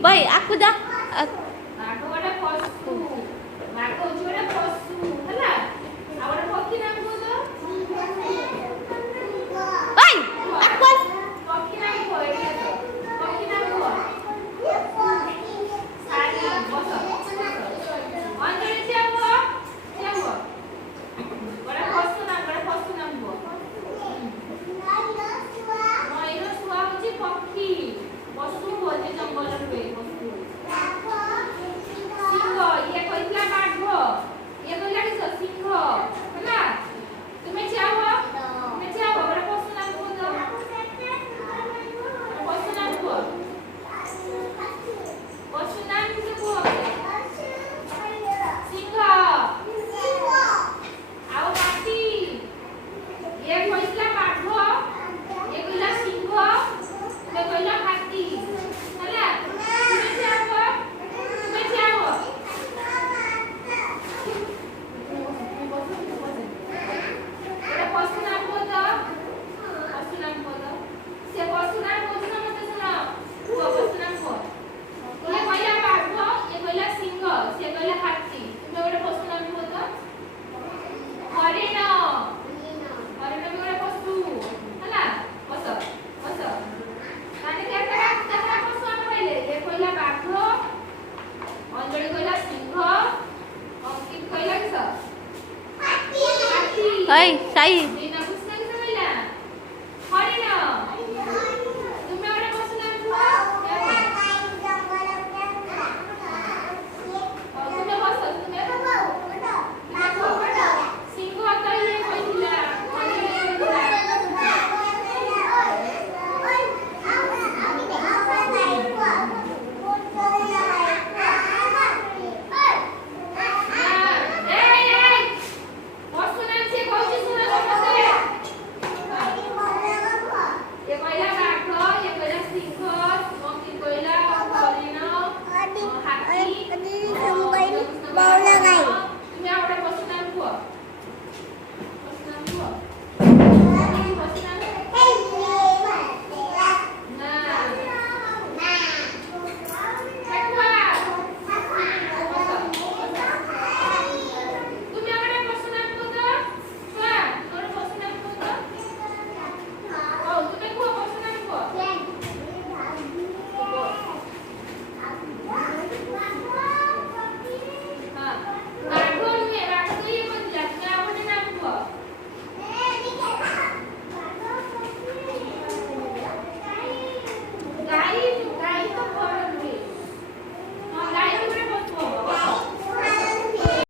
भाई आपको जा ବାଘ ଗୋଟେ ପଶୁ ବାଘ ହଉଛି ଗୋଟେ ପଶୁ ହେଲା ଆଉ ଗୋଟେ ପକ୍ଷୀ ନାମ କୁହ ତ भाई आपको ପକ୍ଷୀ ନାମ କୁହ ଏଠି ଆସ ପକ୍ଷୀ ନାମ କୁହ ଶାରୀ ବସ ଅଞ୍ଜଳି ଠିଆ ହୁଅ ଗୋଟେ ପଶୁ ନାମ କୁହ ମୟୂର ଶୁଆ ହଉଛି ପକ୍ଷୀ ପଶୁ ବୋଧେ ଜଙ୍ଗଲରେ ରୁହେ ପଶୁ ସିଂହ ଇଏ କହିଥିଲା ବାଘ ଇଏ କହିଲା କିସ ସିଂହ ହେଲା ତୁମେ ଠିଆ ହୁଅ ଗୋଟେ ପଶୁ ନାମ କୁହ ତ ପଶୁ ନାମ କୁହ ପଶୁ ନାମ କିଛି କୁହ ସିଂହ ଆଉ ହାତୀ ଇଏ କହିଥିଲା ବାଘ ଇଏ କହିଲା ସିଂହ ତୁମେ କହିଲା ହାତୀ ହେଲା ତୁମେ ଠିଆ ହୁଅ ଗୋଟେ ପଶୁ ନାମ କୁହ ତ ସେ ପଶୁ ନାମ କହୁଛି ସମସ୍ତେ ଶୁଣ କୁହ ପଶୁ ନାମ କୁହ ଇଏ କହିଲା ବାଘ ଇଏ କହିଲା ସିଂହ ସିଏ କହିଲା ହାତୀ ତୁମେ ଗୋଟେ ପଶୁ ନାମ କୁହ ତ ହରିଣ ହରିଣ ବି ଗୋଟେ ପଶୁ ହେଲା ବସ ତାହେଲେ କେତେଟା ପଶୁ ଆମେ କହିଲେ ଇଏ କହିଲା ବାଘ ଅଞ୍ଜଳି କହିଲା ସିଂହ ଅଙ୍କିତ କହିଲା କିସ ହାତୀ भाई सही ଦୁଇ